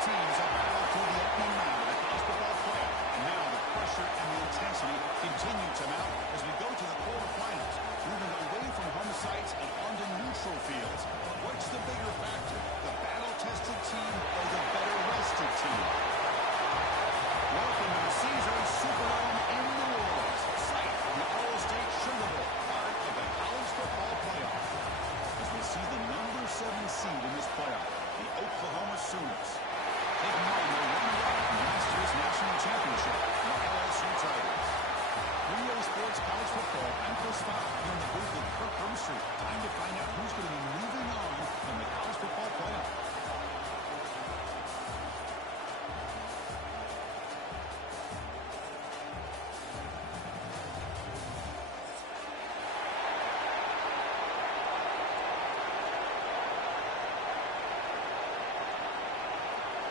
teams have battled through the opening round of the college football playoff, and now the pressure and the intensity continue to mount as we go to the quarterfinals, moving away from home sites and onto neutral fields. What's the bigger factor, the battle-tested team or the better-rested team? Welcome to the Caesars Superdome in New Orleans, site of the All-State Sugar Bowl, part of the college football playoff. As we see the number 7 seed in this playoff, the Oklahoma Sooners, taking on their runner-up from last year's national championship, the LSU Tigers. 3A Sports College Football, I'm Chris Fox here in the booth with Kirk Herbstreit. Time to find out who's going to be moving on from the college football playoff.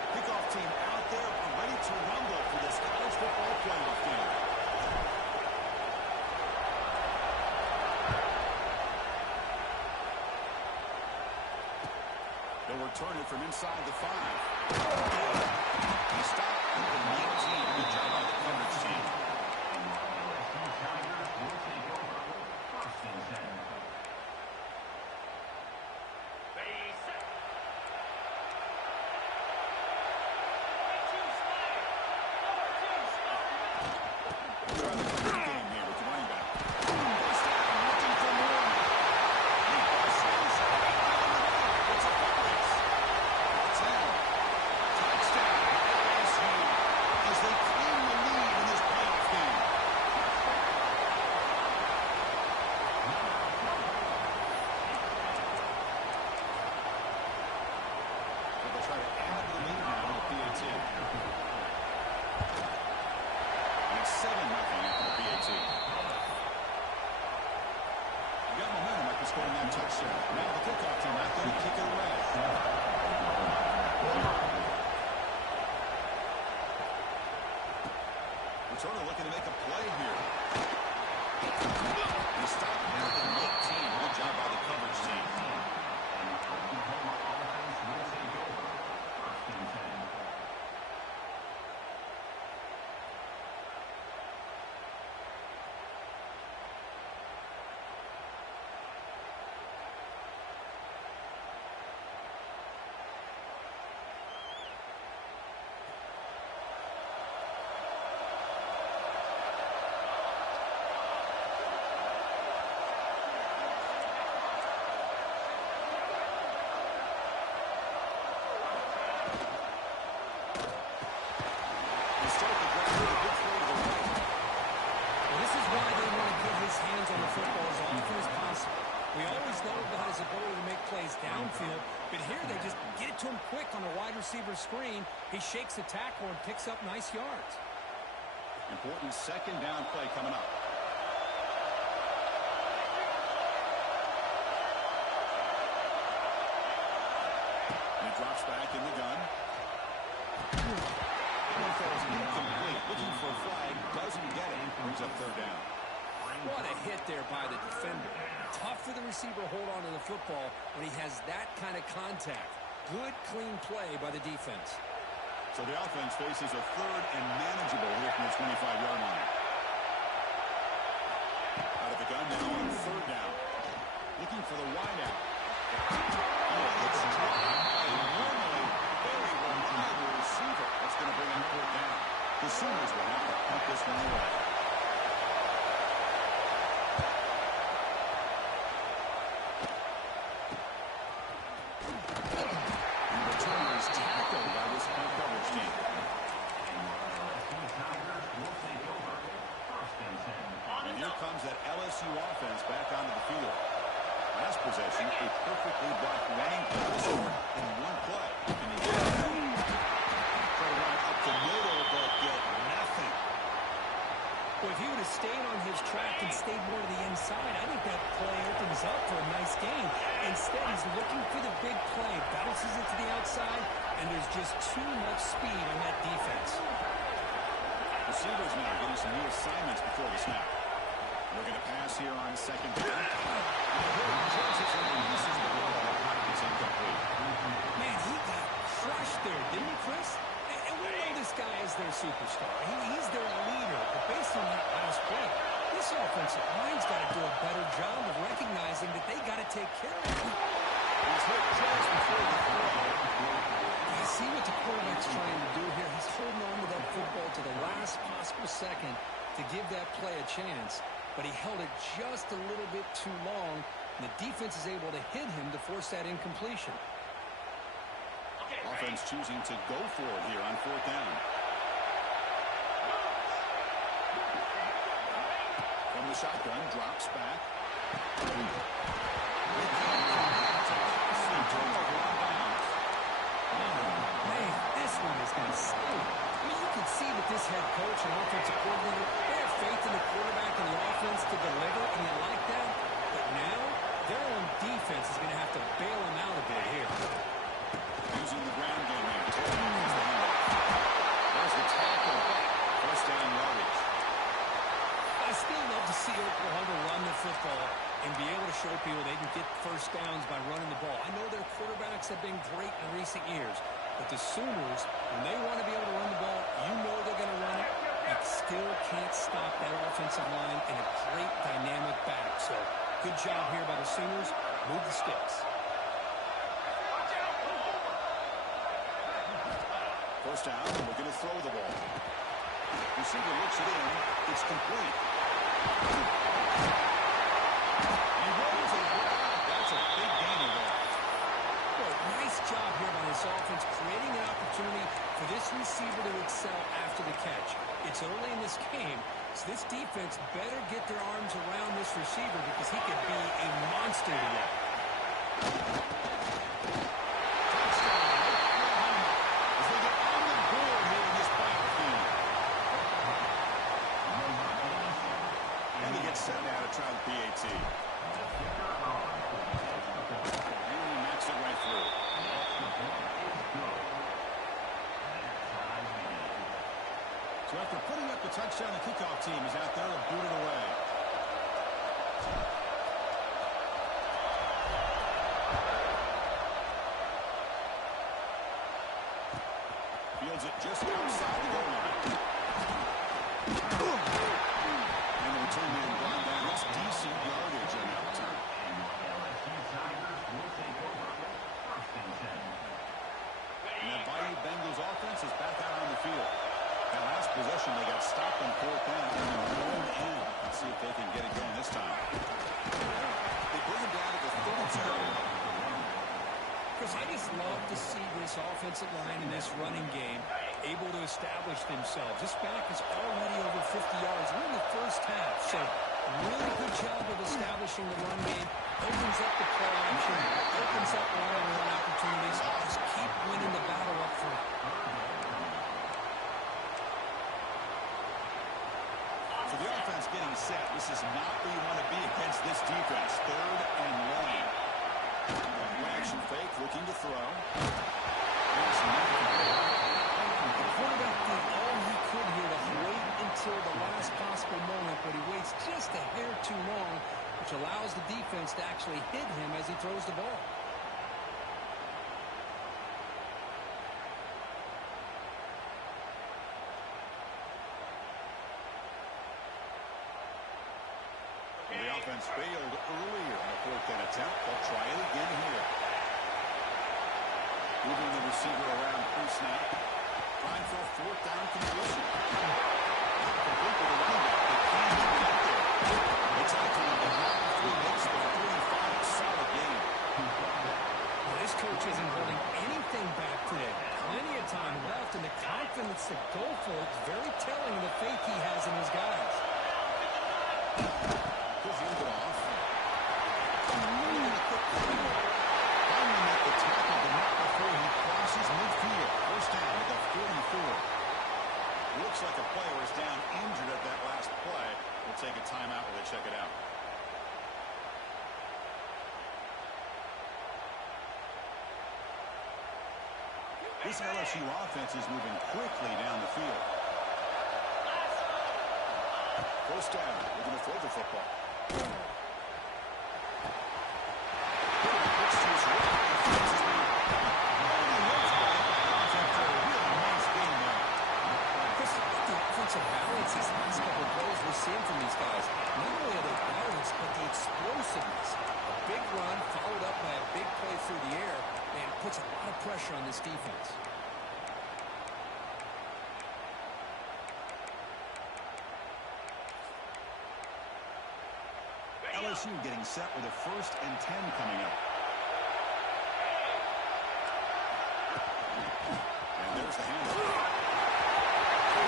Kickoff team out there ready to rumble for this college football playoff game. They'll return it from inside the 5. He stopped at the 19. Good job by the coverage team. Scoring that touchdown. Now the kickoff team out there to kick it away. Returner looking to make a play here. He stopped at the 19. Good job by the coverage team. Downfield, but here they just get it to him quick on a wide receiver screen. He shakes the tackle and picks up nice yards. Important second down play coming up. And he drops back in the gun. Incomplete. Looking for a flag. Doesn't get it. Brings up third down. What a hit there by the defender. Tough for the receiver to hold on to the football when he has that kind of contact. Good, clean play by the defense. So the offense faces a third and manageable here from the 25-yard line. Out of the gun now on third down. Looking for the wideout. It's dropped by a normally very reliable receiver. That's going to bring him third down. The Sooners will have to punt this one away. Comes that LSU offense back onto the field. Last possession, a perfectly blocked running play in one play. And he try to run up the middle, but get nothing. Well, if he would have stayed on his track and stayed more to the inside, I think that play opens up for a nice gain. Instead, he's looking for the big play, bounces it to the outside, and there's just too much speed on that defense. Receivers now getting some new assignments before the snap. We're going to pass here on second down. Man, he got crushed there, didn't he, Chris? And we know this guy is their superstar. He's their leader. But based on that last play, this offensive line's got to do a better job of recognizing that they got to take care of him. He's hit just before the throw. You see what the quarterback's trying to do here. He's holding on to that football to the last possible second to give that play a chance. But he held it just a little bit too long. And the defense is able to hit him to force that incompletion. Offense choosing to go for it here on 4th down. From the shotgun, drops back. Man, this one is going to sting. I mean, you can see that this head coach and offensive coordinator, they have faith in the quarterback and the offense to deliver, and you like that. But now, their own defense is going to have to bail them out a bit here. Using the ground game here. There's the tackle. First down yardage. I still love to see Oklahoma run the football and be able to show people they can get first downs by running the ball. I know their quarterbacks have been great in recent years, but the Sooners, when they want to be able to run the ball, you know they're going to run it. You still can't stop that offensive line and a great dynamic back. So good job here by the Sooners. Move the sticks. First down, looking to throw the ball. Receiver looks it in. It's complete. He rolls it. That's a big gainer there. Boy, nice job here by this offense, creating an opportunity for this receiver to excel after the catch. It's early in this game, so this defense better get their arms around this receiver because he could be a monster today. Set now to try the PAT. And he knocks it right through. So after putting up the touchdown, the kickoff team is out there to boot it away. Fields it just outside the goal line. And the return man brought down. That's decent yardage on that return. And that Bayou Bengals offense is back out on the field. That last possession, they got stopped on 4th down and they're going in. Let's see if they can get it going this time. They bring him down to the 32. Chris, I just love to see this offensive line in this running game able to establish themselves. This back is already over 50 yards. We're in the first half, so really good job of establishing the run game. Opens up the play action, opens up one-on-one opportunities. Just keep winning the battle up front. So the offense getting set. This is not where you want to be against this defense. 3rd and 1. Action fake, looking to throw. The quarterback did all he could here to wait until the last possible moment, but he waits just a hair too long, which allows the defense to actually hit him as he throws the ball. The offense failed earlier on the 4th down attempt. They'll try it again here. Moving the receiver around pre-snap. Trying for a 4th down completion. Not complete with the running back. They can't even get there. It's out to him. The 3 makes the 35. Solid game. Well, this coach isn't holding anything back today. Plenty of time left, and the confidence to go for it is very telling of the faith he has in his guys. He'll hand it off. Finally make the tackle, but not before he crosses midfield. First down at the 44. Looks like a player is down injured at that last play. We'll take a timeout while they check it out. This LSU offense is moving quickly down the field. First down, looking to throw the football. this defense. LSU getting set with a 1st and 10 coming up. And there's the handoff. He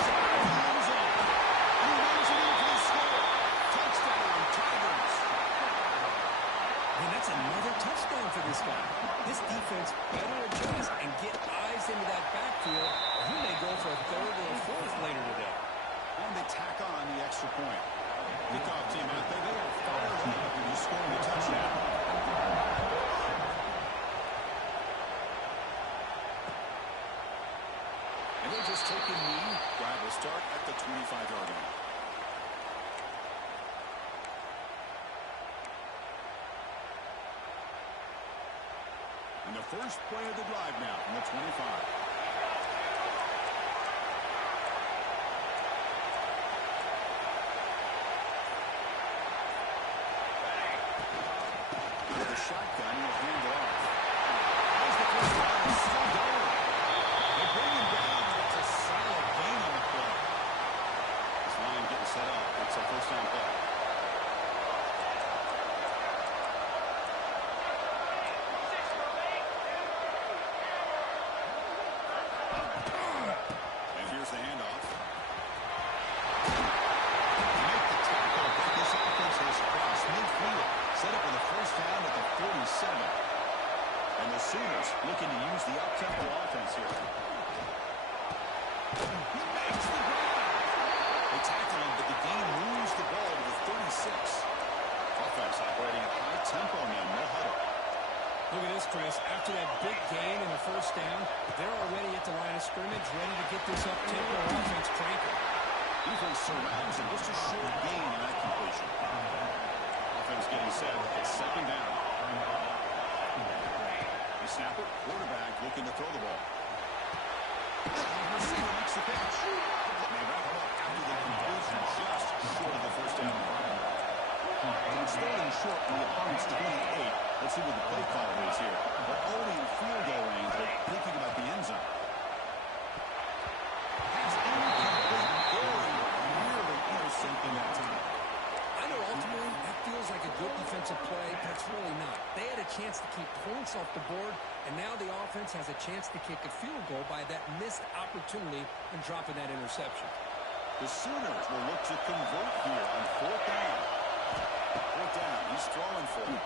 runs it into the score. Touchdown, Tigers. And that's another touchdown for this guy. This defense better adjust and get eyes into that backfield, or he may go for a 3rd or a 4th later today. And they tack on the extra point. Kickoff team out there. They are fired up when you score a touchdown. And they'll just take a knee. Drive will start at the 25-yard line. And the first play of the drive now from the 25. Shotgun, he'll hand it off. There's the first down. It's still going. They bring him down, and it's a solid gain on the play. This line getting set up. It's a first down play. And here's the handoff. To make the tackle, but this offense has crossed midfield. Set up with a first down at the 47. And the Sooners looking to use the up-tempo offense here. He makes the grab. They tackle him, but the game moves the ball to the 36. Offense operating at high tempo now, no huddle. Look at this, Chris. After that big gain in the first down, they're already at the line of scrimmage, ready to get this up-tempo offense cranking. Defense surrounds him. Just a short gain in that completion. Offense getting set. It's 2nd down. The snapper, quarterback looking to throw the ball. Receiver makes the catch. And they wrap him up after the completion, just short of the first down. It's starting short from the opponent's 28. Let's see what the play call is here. They're already in field goal range, but thinking about the end zone. Has incomplete, very nearly intercepting that time. I know ultimately that feels like a good defensive play, but it's really not. They had a chance to keep points off the board, and now the offense has a chance to kick a field goal by that missed opportunity and dropping that interception. The Sooners will look to convert here on 4th down. 4th down, he's throwing for it.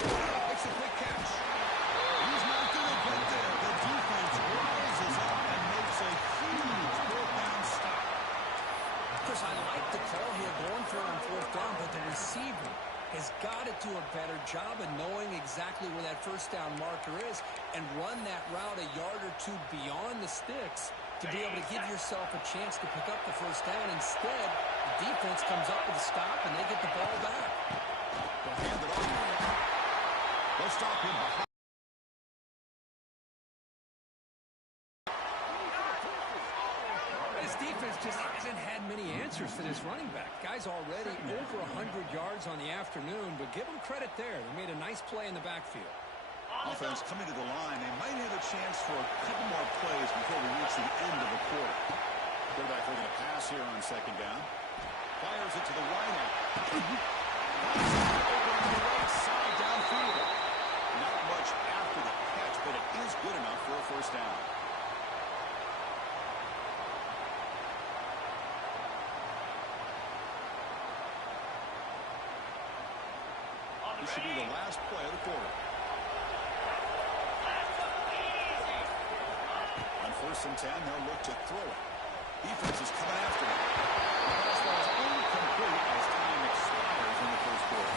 Makes a quick catch. He's not going to get there. The defense rises up and makes a huge 4th down stop. Chris, I like the call here going for it on 4th down, but the receiver has got to do a better job of knowing exactly where that first down marker is and run that route a yard or two beyond the sticks to be able to give yourself a chance to pick up the first down. Instead, the defense comes up with a stop and they get the ball back. They'll hand it off. They'll stop him behind. This defense just hasn't had many answers for this running back. Guy's already over 100 yards on the afternoon, but give them credit there. They made a nice play in the backfield. Offense coming to the line. They might have a chance for a couple more plays before we reach the end of the quarter. Quarterback looking to pass here on 2nd down. Fires it to the right end. Over on the right side downfield. Not much after the catch, but it is good enough for a first down. This should be the last play of the quarter. On 1st and 10, they'll look to throw it. Defense is coming after it. The pass ball is incomplete as time expires in the first quarter.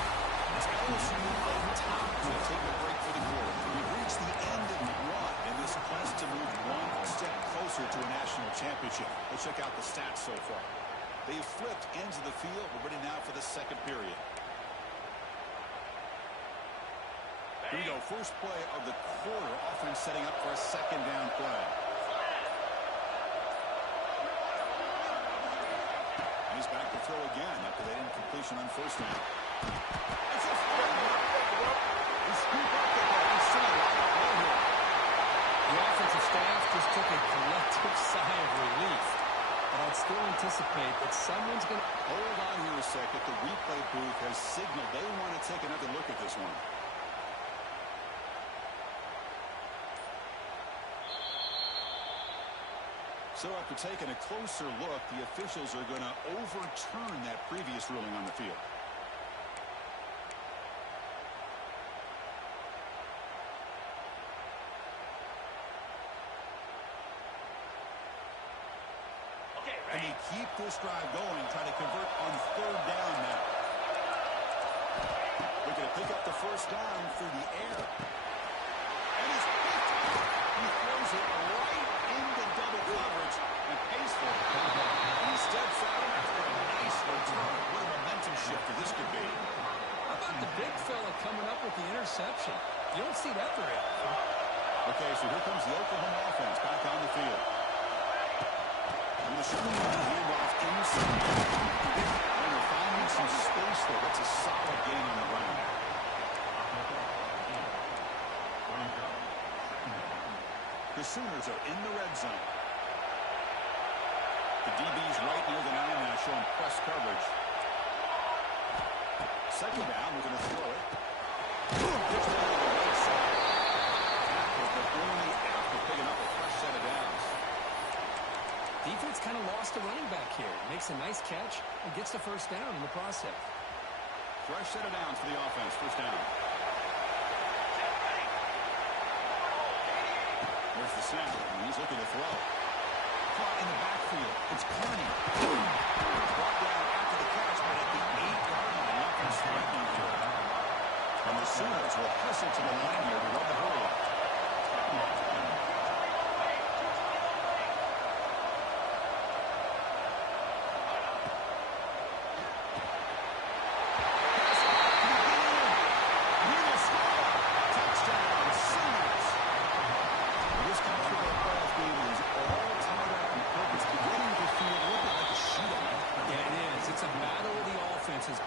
It's LSU on top to take a break for the quarter. We've reached the end of one in this quest to move one step closer to a national championship. Let's check out the stats so far. They've flipped ends of the field. We're ready now for the second period. Here we go. First play of the quarter. Offense setting up for a 2nd down play. And he's back to throw again after that incompletion on 1st down. It's a fumble. He scooped up the ball. He's still a lot of ball here. Yeah, staff just took a collective sigh of relief. But I'd still anticipate that someone's going to... Hold on here a second. The replay booth has signaled they want to take another look at this one. So after taking a closer look, the officials are going to overturn that previous ruling on the field. And they keep this drive going, trying to convert on third down now. They're going to pick up the first down through the air. And he's picked up. He throws it right into double coverage and pays for it. And he steps out after a nice return. What a momentum shifter this could be. How about the big fella coming up with the interception? You don't see that very often. Okay, so here comes the Oklahoma offense back on the field. And the shooting handoff inside. And they're finding some space there. That's a solid gain on the ground. The Sooners are in the red zone. The DB's right near the line now, showing press coverage. Second down, we're going to throw it. Just down to the right side. Tackles, but only after picking up a fresh set of downs. Defense kind of lost a running back here. Makes a nice catch and gets the first down in the process. Fresh set of downs for the offense. First down. There's the snap, and he's looking to throw. Caught in the backfield. It's Carney. Brought down after the catch, but at the 8-yard line. The offense threatening here. And the Sooners will hustle to the line here to run the hole up.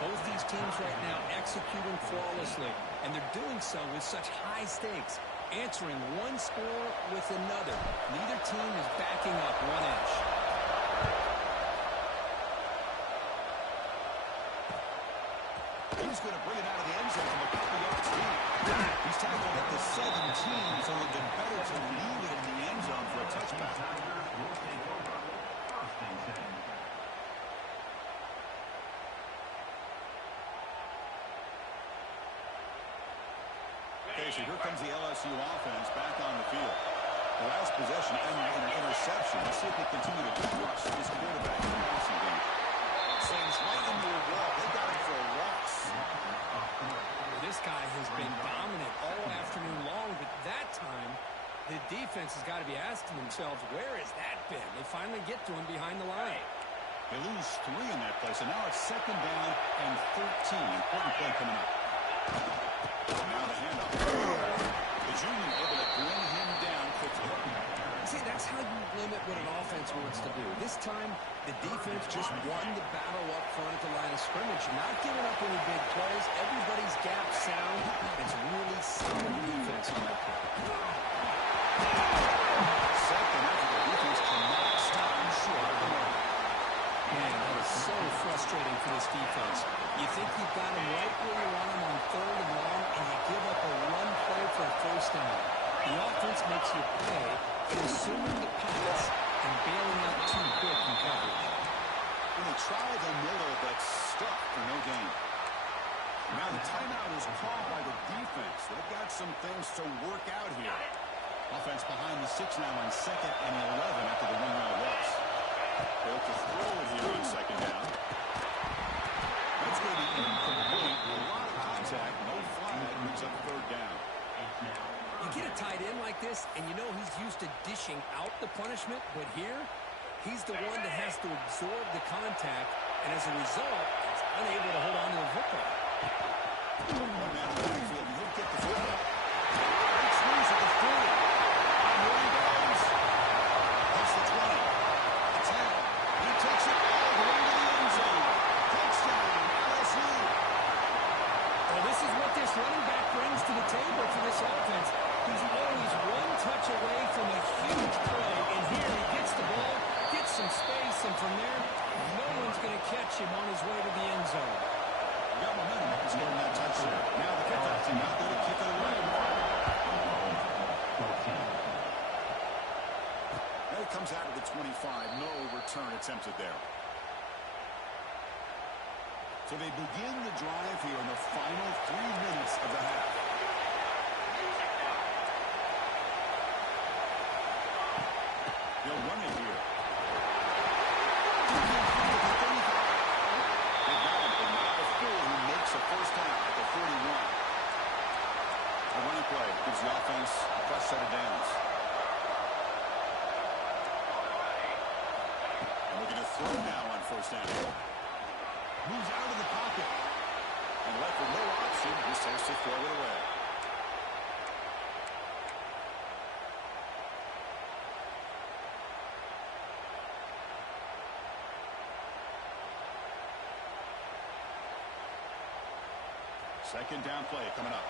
Both these teams right now executing flawlessly, and they're doing so with such high stakes, answering one score with another. Neither team is backing up 1 inch. He's going to bring it out of the end zone from a couple yards deep. He's tackled at the 17, so it would have been better to leave it in the end zone for a touchback. Okay, so here comes the LSU offense back on the field. The last possession ended in an interception. Let's see if they continue to crush this quarterback in the passing game. Sends right into a wall. They got him for a loss. This guy has been dominant all afternoon long, but that time, the defense has got to be asking themselves, where has that been? They finally get to him behind the line. They lose 3 in that play, so now it's second down and 13. Important play coming up. Now the handoff. The junior able to bring him down quickly. See, that's how you limit what an offense wants to do. This time, the defense just won the battle up front at the line of scrimmage. Not giving up any big plays. Everybody's gap sound. It's really solid defense in that play. Second after the defense cannot stop him short of the line. Man, that is so frustrating for this defense. You think you've got them right where you want them on third and long, and you give up a run play for a first down. The offense makes you pay for assuming the pass and bailing out too quick in coverage. When they try the middle, but stuck for no gain. Now the timeout is called by the defense. They've got some things to work out here. Offense behind the 6 now on 2nd and 11 after the 1-yard loss. They'll to throw it here on second down. That's going to be incomplete. A lot of contact, no flag, brings up third down. You get a tight end like this, and you know he's used to dishing out the punishment, but here, he's the one that has to absorb the contact, and as a result, he's unable to hold on to the football. One man in the backfield, he'll get the football. Big squeeze at the 40. And here he goes. That's the 20. The 10. He takes it all the way to the end zone. Touchdown, LSU. Well, this is what this running back brings to the table for this offense. He's always one touch away from a huge on his way to the end zone. You got momentum. He's getting that touchdown. Now the kickoff team out there to kick it away. Now he comes out of the 25. No return attempted there. So they begin the drive here in the final 3 minutes of the half. They'll run it here. They got it, but not before he makes a first down at the 41. A running play gives the offense a fresh set of downs. And looking to throw now on first down. Moves out of the pocket. And left with no option, just has to throw it away. Second down play coming up.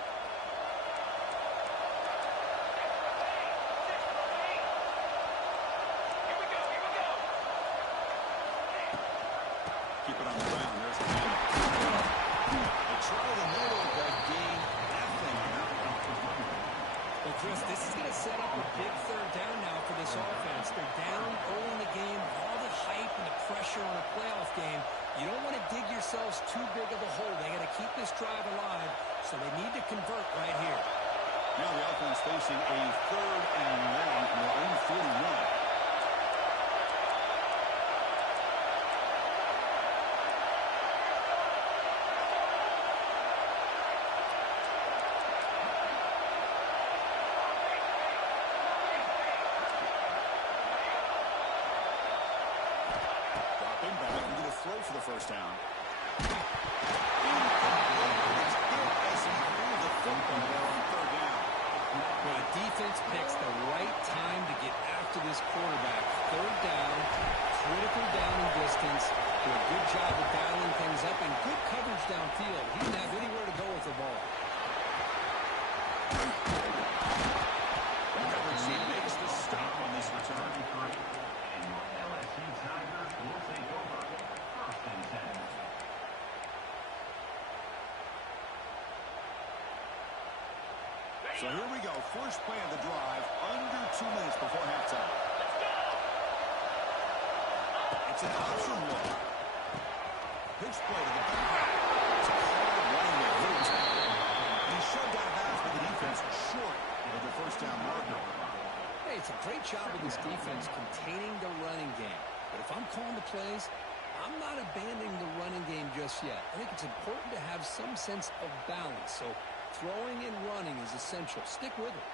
Keep it on the ground. There's the game. They try the middle, but gain nothing on that one. Well, Chris, this is going to set up a big third down now for this offense. They're down early in the game, all the hype and the pressure on a playoff game. You don't want to dig yourselves too big of a hole. They got to keep this drive alive, so they need to convert right here. Now the offense facing a 3rd and long from their own 41. Throw for the first down. As he threw the football there on 3rd down. Well, the defense picks the right time to get after this quarterback. 3rd down, critical down and distance. Do a good job of dialing things up and good coverage downfield. He didn't have anywhere to go with the ball. The coverage team makes the stop on this return. So here we go. First play of the drive, under 2 minutes before halftime. It's an option look. Pitch play to the back. It's a hard running there. And he shoved out of bounds with the defense short of the first down marker. Hey, it's a great job of this defense containing the running game. But if I'm calling the plays, I'm not abandoning the running game just yet. I think it's important to have some sense of balance. So throwing and running is essential. Stick with it.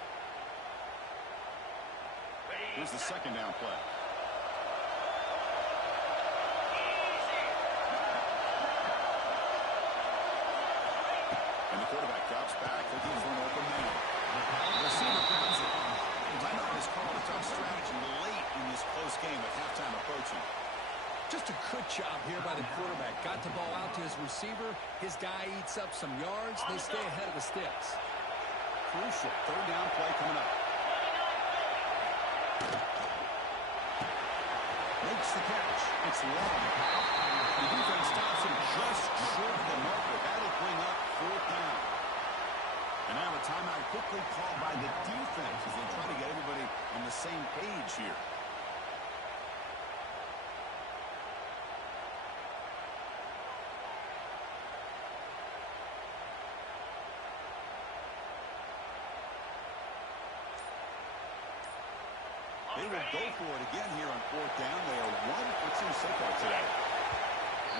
Here's the second down play. And the quarterback drops back, looking for an open man. The receiver grabs it. Timeout is called a tough strategy late in this close game with halftime approaching. Just a good job here by the quarterback. Got the ball out to his receiver. His guy eats up some yards. They stay ahead of the sticks. Crucial 3rd down play coming up. Makes the catch. It's long. The defense stops him just short of the marker. That'll bring up 4th down. And now a timeout quickly called by the defense as they try to get everybody on the same page here. They will go for it again here on 4th down. They are 1 for 2 so far today.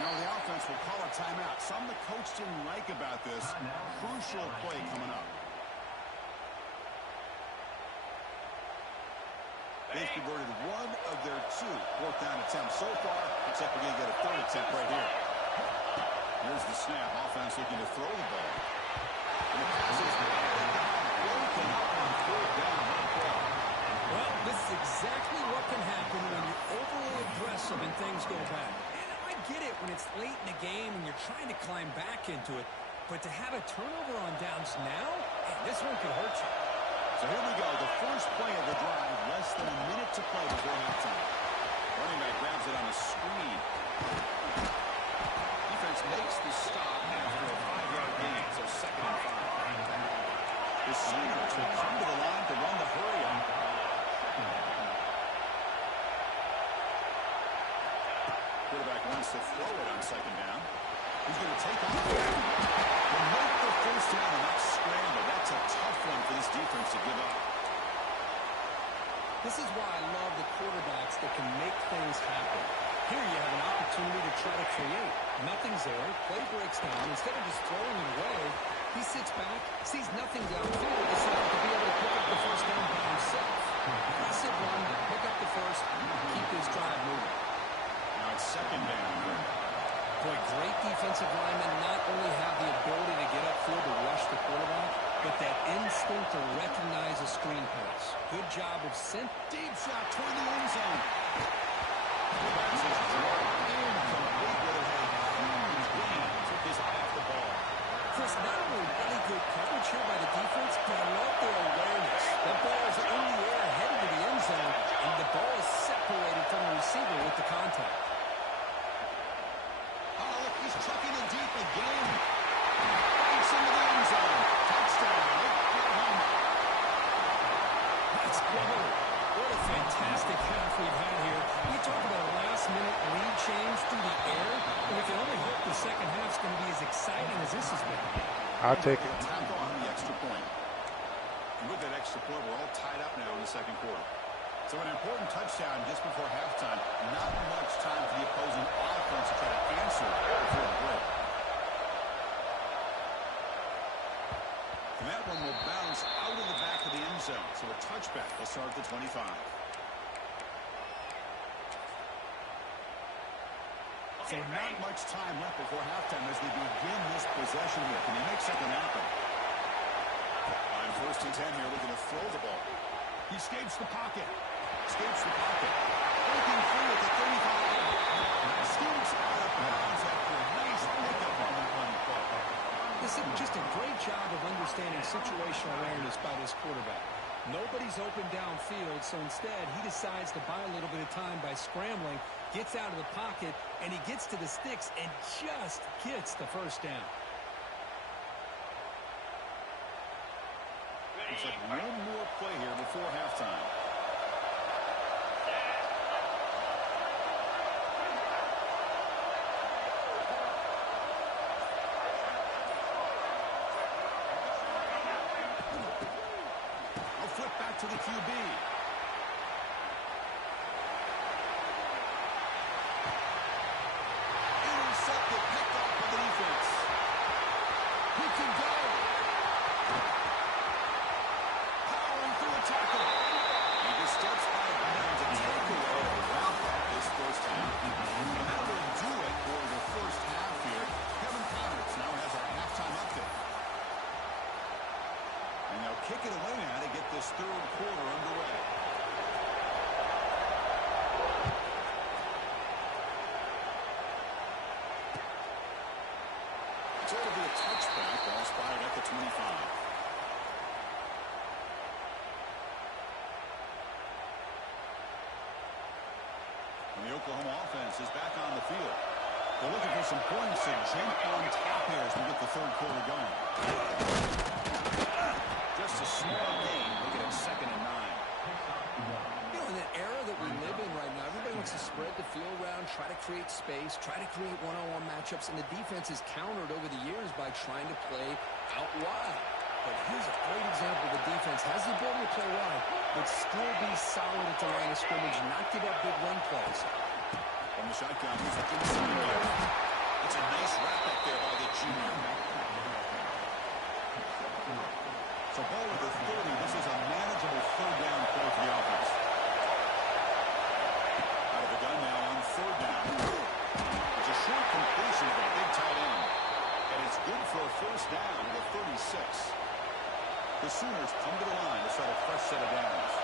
Now the offense will call a timeout. Something the coach didn't like about this. Crucial play coming up. They've converted 1 of their 2 4th down attempts so far. Looks like we're going to get a 3rd attempt right here. Here's the snap. Offense looking to throw the ball. And the pass is broken up on 4th down. Well, this is exactly what can happen when you're overly aggressive and things go bad. And I get it when it's late in the game and you're trying to climb back into it. But to have a turnover on downs now, man, this one could hurt you. So here we go. The first play of the drive, less than a minute to play before halftime. Running back grabs it on a screen. stop after a 5-yard gain, so 2nd and 5. The Sooners will come to the line to run the hurry up. Quarterback wants to throw it on 2nd down. He's going to take off here. They'll make the first down and not scramble. That's a tough one for this defense to give up. This is why I love the quarterbacks that can make things happen. Here you have an opportunity to try to create. Nothing's there. Play breaks down. Instead of just throwing it away, he sits back, sees nothing downfield, decides to be able to pick up the first down by himself. Aggressive run, pick up the first, keep his drive moving. Now it's 2nd down. Boy, great defensive linemen not only have the ability to get upfield to rush the quarterback, but that instinct to recognize a screen pass. Good job of sent. Deep shot toward the end zone. Quarterback is dropped incomplete with a huge gain. Took his eye off the ball. Chris, not only really good coverage here by the defense, but I love their awareness. The ball is in the air, headed to the end zone, and the ball is separated from the receiver with the contact. Oh, he's chucking it deep again. It's into the end zone. Touchdown, Oklahoma. Let's go. What a fantastic half we've had here. We talk about a last-minute lead change through the air, and we can only hope the second half's going to be as exciting as this has been. I'll take it. Tackle on the extra point. And with that extra point, we're all tied up now in the 2nd quarter. So an important touchdown just before halftime. Not much time for the opposing offense to try to answer before the break. And that one will bounce out of the back of the end zone. So a touchback will start at the 25. So not much time left before halftime as they begin this possession here. Can they make something happen? On 1st and 10 here, looking to throw the ball. He escapes the pocket. Escapes the pocket. Breaking free at the 35. Scoops out of bounds after a nice pickup on that run play. This is just a great job of understanding situational awareness by this quarterback. Nobody's open downfield, so instead he decides to buy a little bit of time by scrambling, gets out of the pocket, and he gets to the sticks and just gets the first down. Looks like one more play here before halftime. I'll flip back to the QB. Intercepted, picked off by the defense. He can go. Powering through a tackle. He just steps out of bounds and take away a wrap up this first half. And that will do it for the first half here. Kevin Connors now has our halftime update. And they'll kick it away now to get this 3rd quarter underway. So it'll be a touchback. Ball spotted at the 25. And the Oklahoma offense is back on the field. They're looking for some points to jump on top here as we get the 3rd quarter going. Just a small gain. Looking at 2nd and 9. You know, in that era that we live in right now, everybody wants to spread the field around, try to create space, try to create one-on-one matchups, and the defense is countered over the years by trying to play out wide. But here's a great example. The defense has the ability to play wide, but still be solid at the line of scrimmage, not give up big run plays. From the shotgun, he's up inside there. It's a nice wrap-up there by the junior. So ball at the 30. This is a manageable 3rd down play for the offense. Out of the gun now on 3rd down. It's a short completion of a big tight end. And it's good for a first down to the 36. The Sooners come to the line to set a fresh set of downs.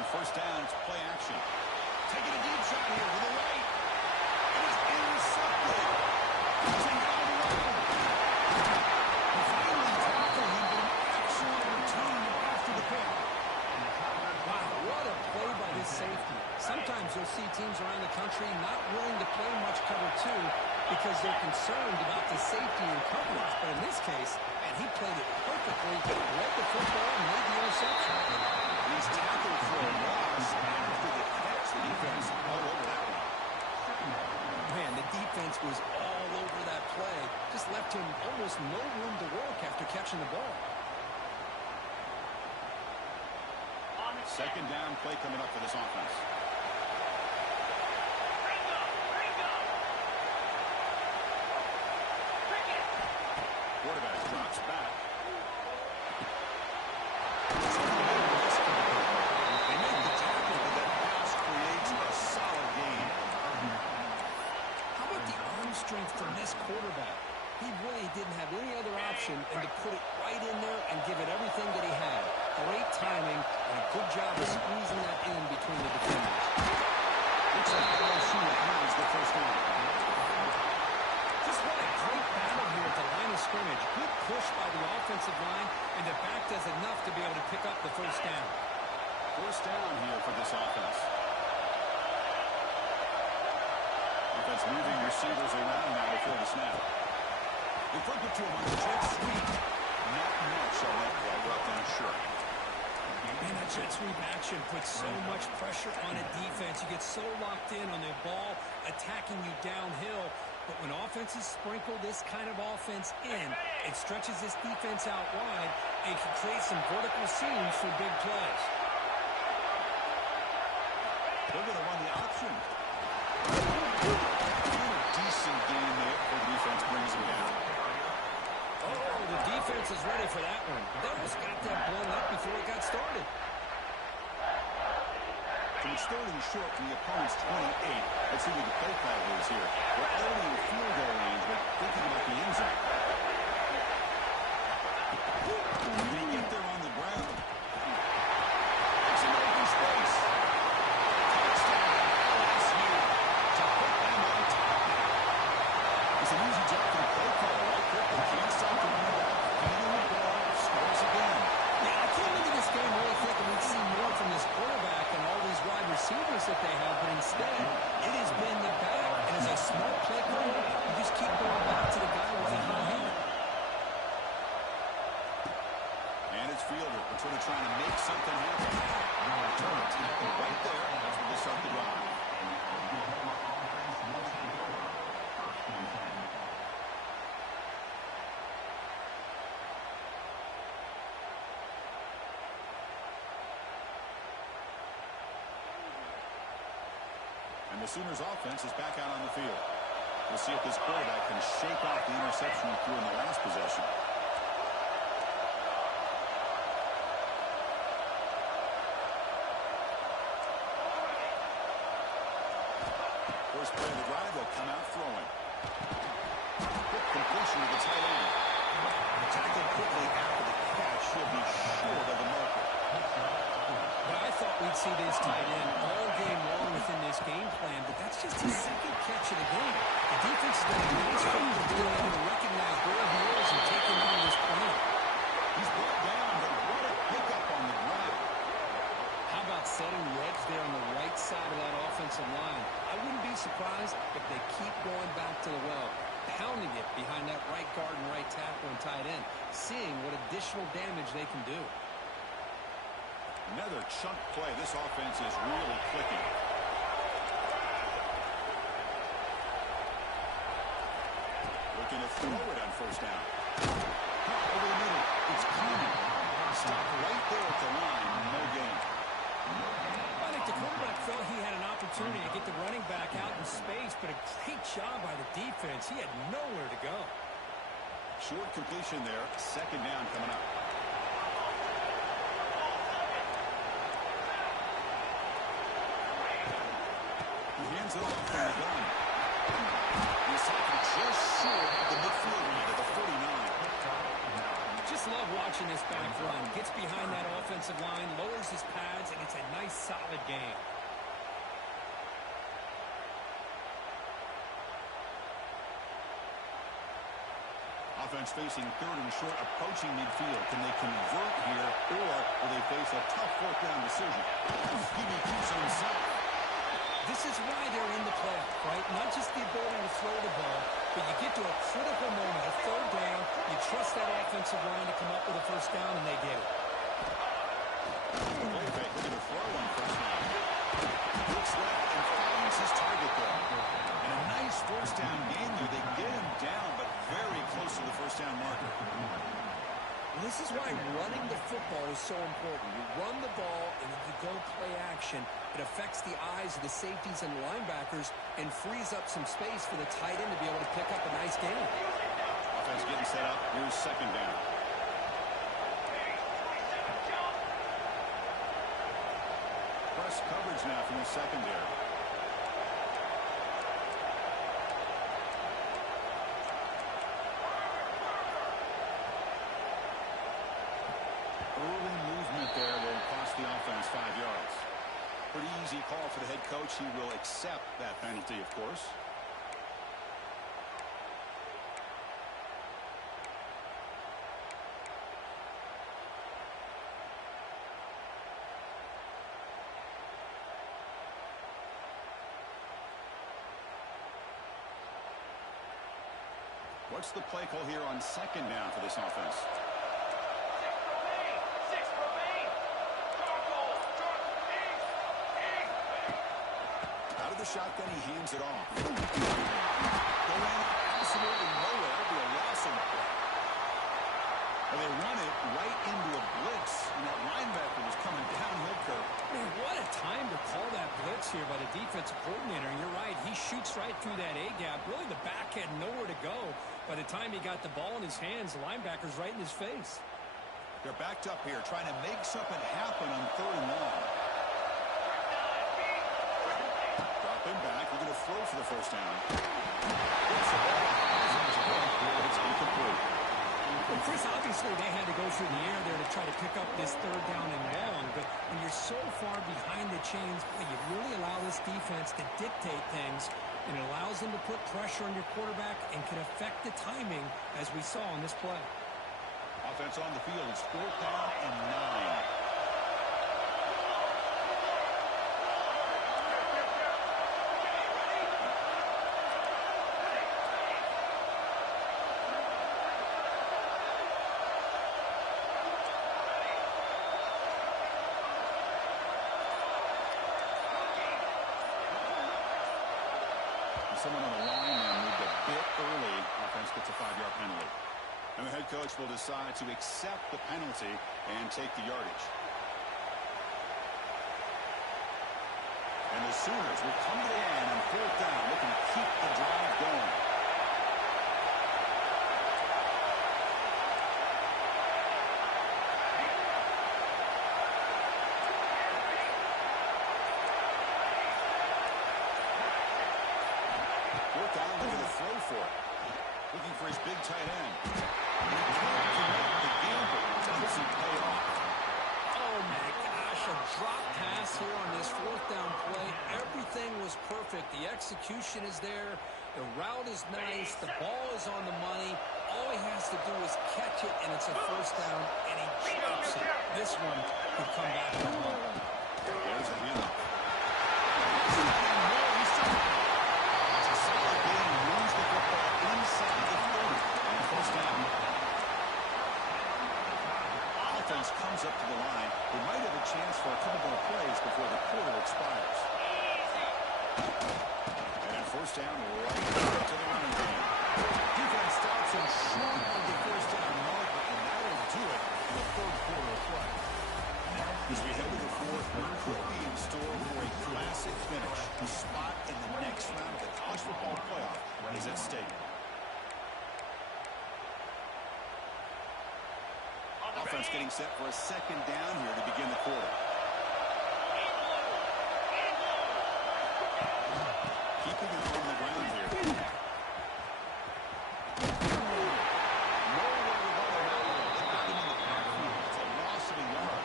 On 1st down, it's play action. Taking a deep shot here to the right. It is intercepted. Touching down the road. He finally tackled him, but an excellent return after the pick. Wow, what a play by his safety. Sometimes you'll see teams around the country not willing to play much cover too because they're concerned about the safety and coverage. But in this case, and he played it perfectly, read the football and made the interception. He's tackled for a loss after the catch. The defense all over that one. Man, the defense was all over that play. Just left him almost no room to work after catching the ball. Second down play coming up for this offense. Quarterback drops back. They make the tackle, but that pass creates a solid gain. How about the arm strength from this quarterback? He really didn't have any other option than to put it right in there and give it everything that he had. Great timing and a good job of squeezing that in between the defenders. Looks like LSU has the first down. Just what a great battle here at the line of scrimmage. Good push by the offensive line, and the back does enough to be able to pick up the first down. First down here for this offense. Defense moving receivers around now before the snap. They flip it to him on the jet sweep. Not much on that play. Brought down short. And that jet sweep action puts so much pressure on a defense. You get so locked in on the ball attacking you downhill. But when offenses sprinkle this kind of offense in, it stretches this defense out wide and can create some vertical seams for big plays. They're going to run the option. Decent game there for the defense, brings him down. Oh, the defense is ready for that one. They almost got that blown up before it got started. So it's third and short from the opponent's 28. Let's see what the play call is here. They're already in field goal range, but thinking about the end zone. They get there on the ground. It's an open space. Touchdown, LSU, to put them on top. It's an easy job for the play call, right? They can't stop the running back. Feeding the ball, scores again. Yeah, I came into this game really thinking we'd see more from this quarterback and all these wide receivers that they have, but instead, it has been the back. And as a smart play caller, you just keep going back to the guy with the hot hand. And it's Fielder. We're sort of trying to make something happen. Return a tackle right there. That's where they start the drive. And the Sooners offense is back out on the field. We'll see if this quarterback can shake off the interception he threw in the last possession. First play of the drive, they'll come out throwing. Quick completion to the tight end. Tackled quickly after the catch. He'll be short of the marker. But I thought we'd see this tight end all game long within this game plan, but that's just his second catch of the game. The defense has done a nice job of being able to recognize where he is and take him out of this plan. He's brought down, but what a pickup on the ground. How about setting the edge there on the right side of that offensive line? I wouldn't be surprised if they keep going back to the well, pounding it behind that right guard and right tackle and tight end, seeing what additional damage they can do. Another chunk play. This offense is really clicking. Looking to throw it on first down. Over the middle. It's coming. Stopped right there at the line. No gain. I think the quarterback felt he had an opportunity to get the running back out in space, but a great job by the defense. He had nowhere to go. Short completion there. Second down coming up. He hands it off from the gun. He's taken just short of the midfield line at the 49. Just love watching this back run. Gets behind that offensive line, lowers his pads, and it's a nice, solid game. Offense facing third and short, approaching midfield. Can they convert here, or will they face a tough fourth down decision? He keeps on side. This is why they're in the playoff, right? Not just the ability to throw the ball, but you get to a critical moment, a third down, you trust that offensive line to come up with a first down, and they did it. Play fake, looking to throw on first down. Looks left and finds his target there. And a nice first down gain there. They get him down, but very close to the first down marker. This is why running the football is so important. You run the ball, and if you go play action, it affects the eyes of the safeties and linebackers and frees up some space for the tight end to be able to pick up a nice gain. Offense getting set up. Here's second down. Press coverage now from the secondary. Early movement there will cost the offense 5 yards. Pretty easy call for the head coach. He will accept that penalty, of course. What's the play call here on second down for this offense? Out of the shotgun, he hands it off. Going absolutely nowhere. It'll be a loss in the play. Well, they run it right into a blitz, and that linebacker was coming downhill curve. Man, what a time to call that blitz here by the defensive coordinator. And you're right, he shoots right through that A-gap. Really, the back had nowhere to go. By the time he got the ball in his hands, the linebacker's right in his face. They're backed up here, trying to make something happen on third and long. Dropping back, we're going to throw for the first down. It's incomplete. Well, Chris, obviously they had to go through the air there to try to pick up this third down and long, but when you're so far behind the chains, you really allow this defense to dictate things, and it allows them to put pressure on your quarterback and can affect the timing, as we saw on this play. Offense on the field. It's 4th down and 9. Someone on the line and moved a bit early. Offense gets a 5-yard penalty. And the head coach will decide to accept the penalty and take the yardage. And the Sooners will come to the line on 4th down, looking to keep the drive going. Looking for his big tight end. And he can't commit the gamble. Doesn't pay off. Oh, my gosh, a drop pass here on this 4th down play. Everything was perfect. The execution is there. The route is nice. The ball is on the money. All he has to do is catch it, and it's a first down, and he drops it. This one could come back to home. There's a handoff. Offense comes up to the line. They might have a chance for a couple more plays before the quarter expires. And first down right to the running game. Defense stops him short of the first down marker, and that will do it for the third quarter of play. As we head to the fourth, we could be in store for a classic finish. A spot in the next round of the college football playoff is at stake. Offense getting set for a second down here to begin the quarter. Keeping it on the ground here. It's a loss of a yard.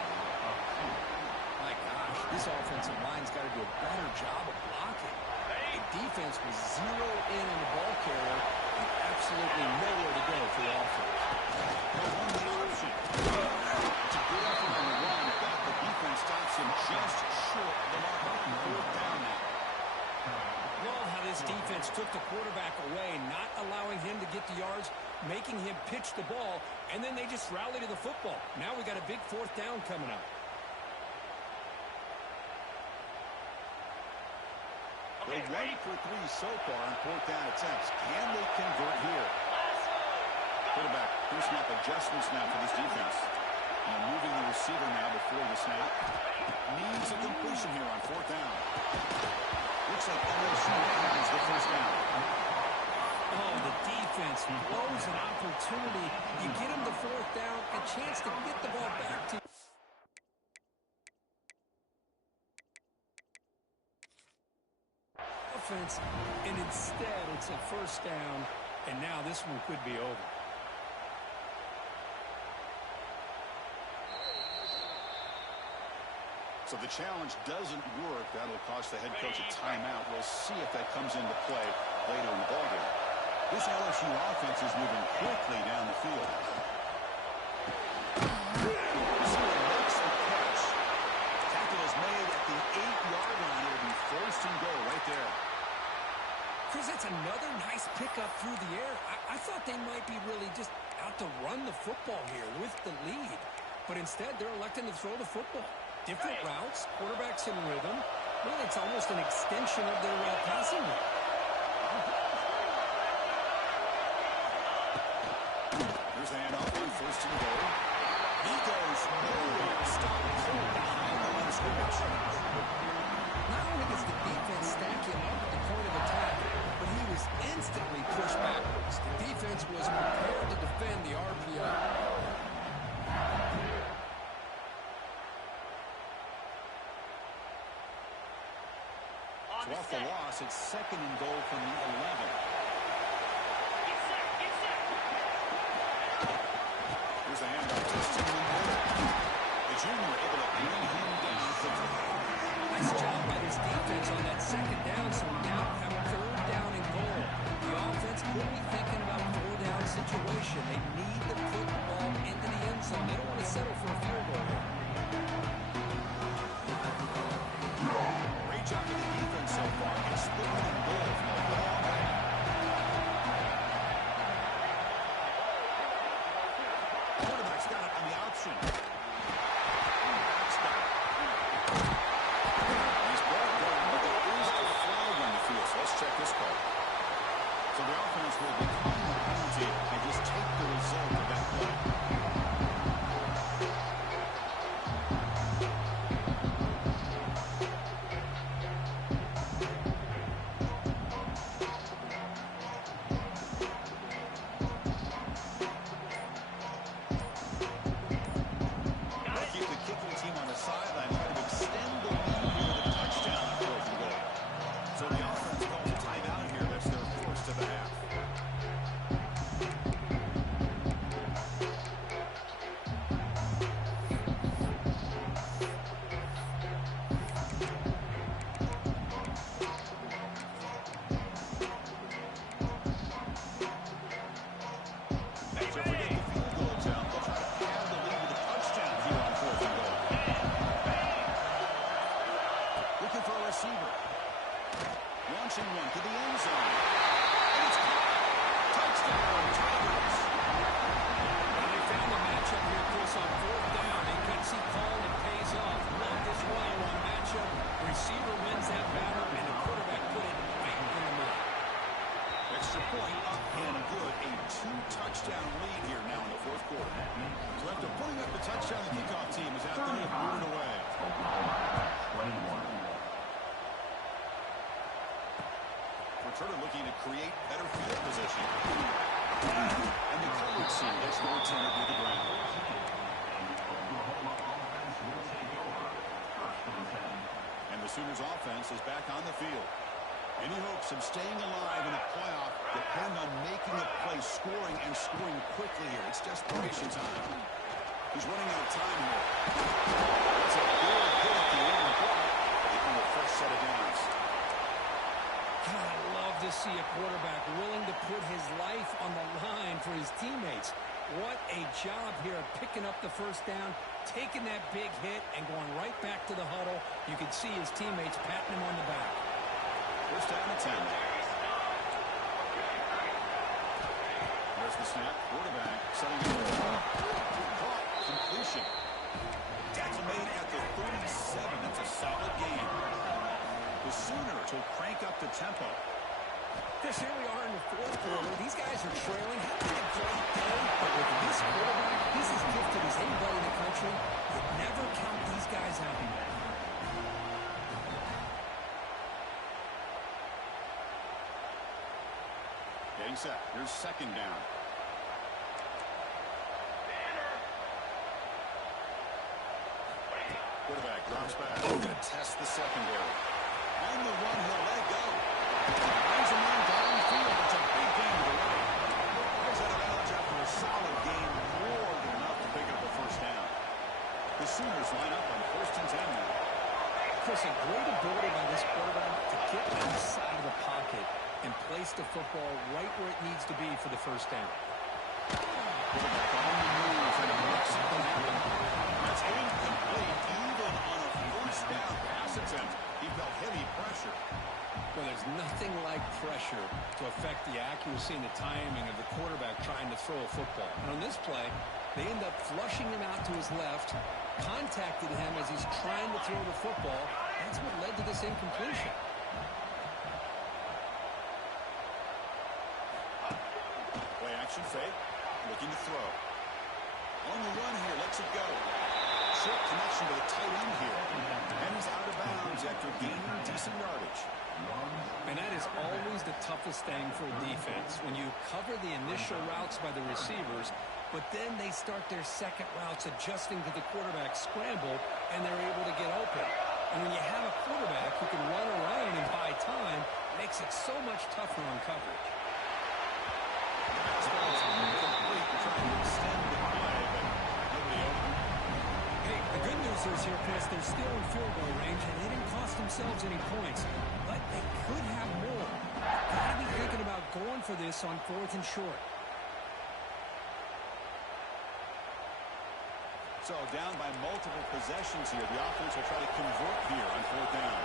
My gosh, this offensive line's got to do a better job of blocking. The defense was zeroed in on the ball carrier and absolutely nowhere to go for the offense. To get up on the run, but the defense stops him just short of the mark. 4th down now. get the yards, making him pitch the ball, and then they just rally to the football. Now we got a big fourth down coming up. They're 1 for 3 so far on fourth down attempts. Can they convert here? Quarterback, pre-snap adjustments now for this defense. And moving the receiver now before the snap. Needs a completion here on fourth down. Looks like LSU has the first down. Oh, the defense blows an opportunity. You get him the fourth down, a chance to get the ball back to offense, and instead it's a first down, and now this one could be over. So the challenge doesn't work. That'll cost the head coach a timeout. We'll see if that comes into play later in the ballgame. This LSU offense is moving quickly down the field. Receiver makes a catch. Tackle is made at the 8-yard line. It'll be first and goal right there. Chris, that's another nice pickup through the air. I thought they might be really just out to run the football here with the lead. But instead, they're electing to throw the football. Different routes, quarterbacks in rhythm. Really, it's almost an extension of their passing game. Here's the handoff on first and goal. He goes nowhere. Stop cold behind the line of scrimmage. Not only does the defense stack him up at the point of attack, but he was instantly pushed backwards. The defense was prepared to defend the RPO. So off the loss, it's second and goal from the 11. Here's the handoff to Stephen Miller. The junior able to bring him down quickly. Nice job by this defense on that second down, so we now have a third down and goal. The offense could be thinking about a four-down situation. They need to put the ball into the end zone. They don't want to settle for a field goal here. Great job of the defense so far. It's third and goal from a long way. Quarterback's got it on the option. Backs back. He's brought down, but there is a flag on the field. So let's check this call. So the offense will become the penalty and just take the result of that play. Turner looking to create better field position. And the coverage team gets more Turner to the ground. And the Sooners offense is back on the field. Any hopes of staying alive in a playoff depend on making a play, scoring, and scoring quickly here. It's desperation time. He's running out of time here. It's a good hit at the end, but they earn a fresh set of downs. God, I love to see a quarterback willing to put his life on the line for his teammates. What a job here of picking up the first down, taking that big hit, and going right back to the huddle. You can see his teammates patting him on the back. First down and 10. snap. Quarterback setting it up. Caught. Completion. That's made at the 37. That's a solid game. The Sooners will crank up the tempo. Chris, here we are in the fourth quarter. These guys are trailing. Having a great day. But with this quarterback, he's as gifted as anybody in the country. You never count these guys out. Getting set. Here's second down. Quarterback drops back. Going to test the secondary. On the run, he'll let it go. Brings him on downfield. It's a big game to the right. He's out of bounds after a solid game. More than enough to pick up a first down. The Sooners line up on 1st and 10 now. Chris, a great ability by this quarterback to get outside of the pocket and place the football right where it needs to be for the first down. Quarterback on the move and a mix of the line. That's incomplete. Even on a first down pass attempt, he felt heavy pressure. Well, there's nothing like pressure to affect the accuracy and the timing of the quarterback trying to throw a football. And on this play, they end up flushing him out to his left, contacted him as he's trying to throw the football. That's what led to this incompletion. Play action fake, looking to throw. On the run here, lets it go. Short connection to the tight end here. And he's out of bounds after gaining decent yardage. And that is always the toughest thing for a defense, when you cover the initial routes by the receivers, but then they start their second routes adjusting to the quarterback's scramble, and they're able to get open. And when you have a quarterback who can run around and buy time, it makes it so much tougher on coverage. Fastball's incomplete, trying to extend the play, but nobody open. Hey, the good news is here, Chris, they're still in field goal range, and they didn't cost themselves any points, but they could have more. Got to be thinking about going for this on 4th and short. So down by multiple possessions here. The offense will try to convert here on 4th down.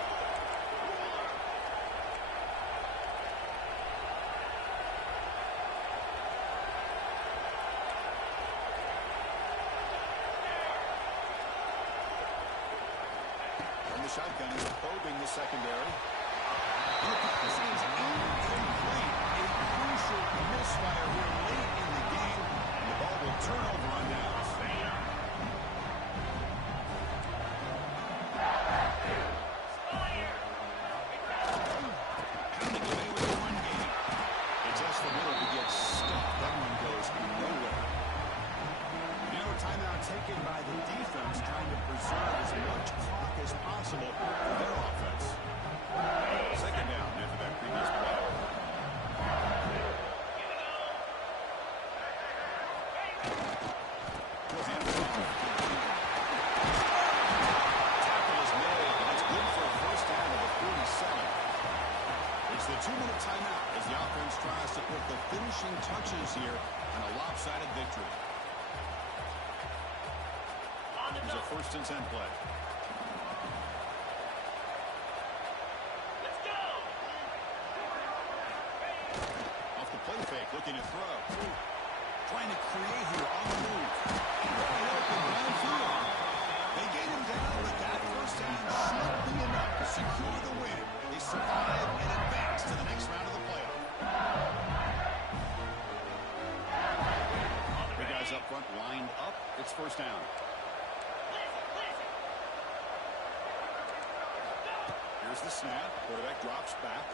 From the shotgun, he's probing the secondary. And the pass is incomplete. A crucial misfire here late in the game. And the ball will turn over on downs. Taken by the defense, trying to preserve as much clock as possible for their offense. Second down after that previous play. Tackle is made, and it's good for a first down of the 47. It's the 2-minute timeout as the offense tries to put the finishing touches here on a lopsided victory. It's a 1st and 10 play. Let's go! Off the play fake, looking to throw. Trying to create here on the move. Wide open downfield. They get him down, but that first down should be enough to secure the win. They survive and advance to the next round of the playoff. The guys up front lined up. It's first down. Here's the snap. Quarterback drops back.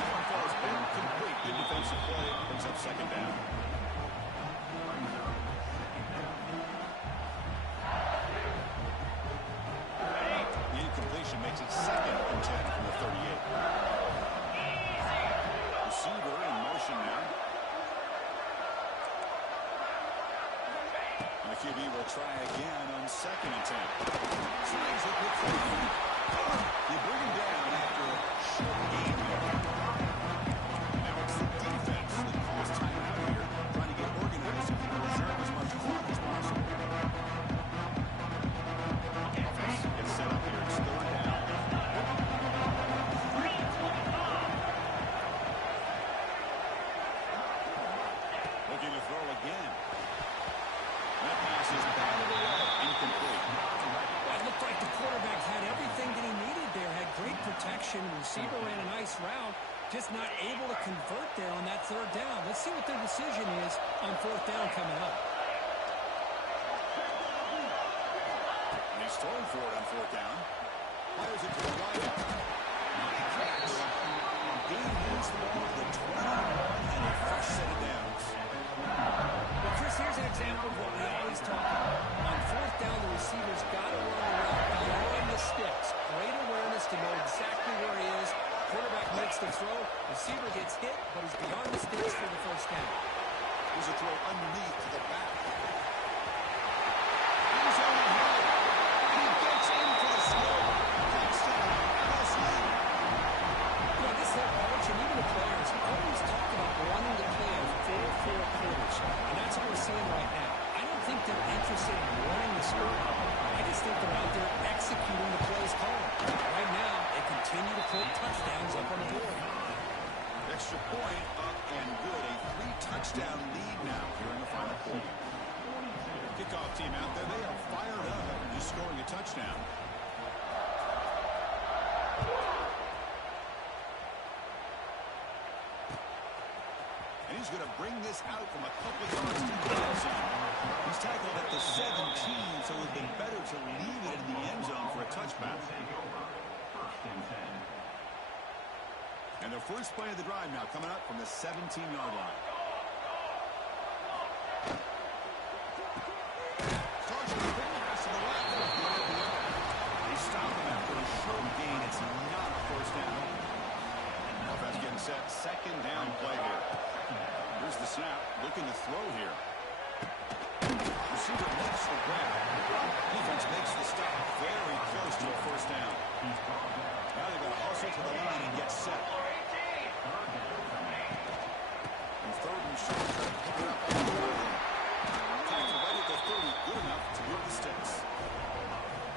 Throw has been complete. Good defensive play. Brings up second down. The incompletion makes it 2nd and 10 from the 38. Receiver in motion now. And the QB will try again on 2nd and 10. Tries it with 3. You bring him down after a short game here. Now it's the defense that calls timeout here, trying to get organized and preserve as much clock as possible. Offense gets set up here. It's 3rd down. Looking to throw again. That pass is batted away. Incomplete. It looked like the quarterback had everything that he needed there. Had great protection. Receiver ran a nice route. Just not able to convert there on that third down. Let's see what their decision is on fourth down coming up. And he's throwing for it on fourth down. Fires it to the right. Nice catch. Gain moves the ball to the 20 and a fresh set of downs. Well, Chris, here's an example of what we always talk about. On fourth down, the receiver's got to run the route beyond the sticks. Great awareness to know exactly where he is. Quarterback makes the throw. Receiver gets hit, but he's beyond the sticks for the first down. Here's a throw underneath to the back. He's on the head. And he gets in for the score. Touchdown, LSU. You know, this head coach and even the players always talk about wanting to play a 4-4 quarters. And that's what we're seeing right now. I don't think they're interested in running the score. I just think they're out there executing the plays called. Right now, they continue to put touchdowns up on the board. Extra point up and good. A 3-touchdown lead now here in the final quarter. Kickoff team out there. They are fired up after just scoring a touchdown. And he's going to bring this out from a couple yards to the end zone. He's tackled at the 17, so it would have been better to leave it in the end zone for a touchback. And the first play of the drive now coming up from the 17-yard line. Starts with a quick pass to the left. They stop him after a short gain. It's not a first down. Offense getting set. Second down play here. Here's the snap. Looking to throw here. Receiver makes the grab. Defense makes the stop. Very close to a first down. Now they've got to hustle to the line and get set. And third and short. Pick it up on the line. Tackle right at the 30. Good enough to move the sticks.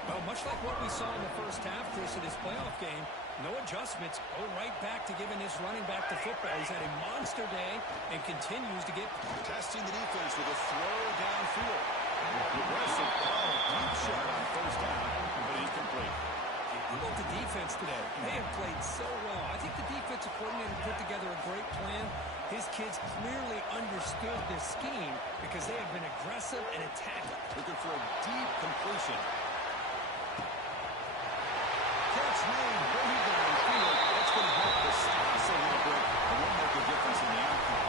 Well, much like what we saw in the first half, Chris, of this playoff game, no adjustments, go right back to giving his running back the football. He's had a monster day and continues to get... Testing the defense with a throw downfield. Aggressive ball, deep shot on first down, but incomplete. How about the defense today? They have played so well. I think the defensive coordinator put together a great plan. His kids clearly understood this scheme because they have been aggressive and attacking. Looking for a deep completion. Catch made, way downfield. That's going to help the stats a little bit. It won't make a difference in the outcome.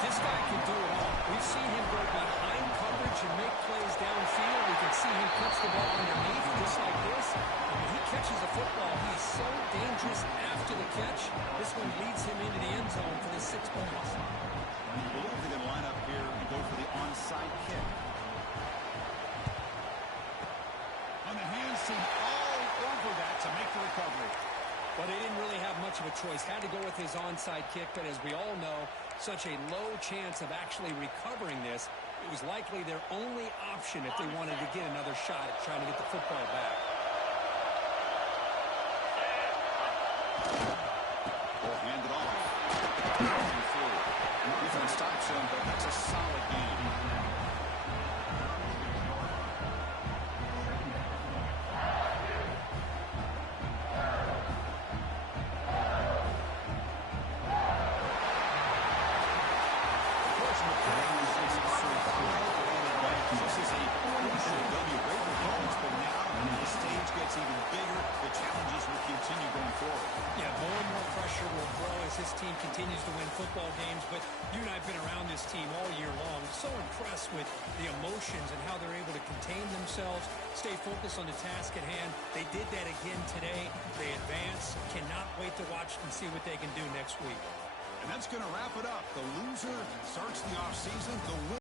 This guy can do it all. We've seen him go behind coverage and make plays downfield. We can see him catch the ball underneath just like this. And when he catches the football, he is so dangerous after the catch. This one leads him into the end zone for the 6 points. I believe they're going to line up here and go for the onside kick. On the hands team all over that to make the recovery. Well, they didn't really have much of a choice. Had to go with his onside kick, but as we all know, such a low chance of actually recovering this. It was likely their only option if they wanted to get another shot at trying to get the football back. Ball handed off. Defense stops him, but that's a solid game. This is a crucial W. Great performance, but now the stage gets even bigger. The challenges will continue going forward. Yeah, more and more pressure will grow as this team continues to win football games. But you and I have been around this team all year long. So impressed with the emotions and how they're able to contain themselves, stay focused on the task at hand. They did that again today. They advance. Cannot wait to watch and see what they can do next week. And that's going to wrap it up. The loser starts the offseason. The winner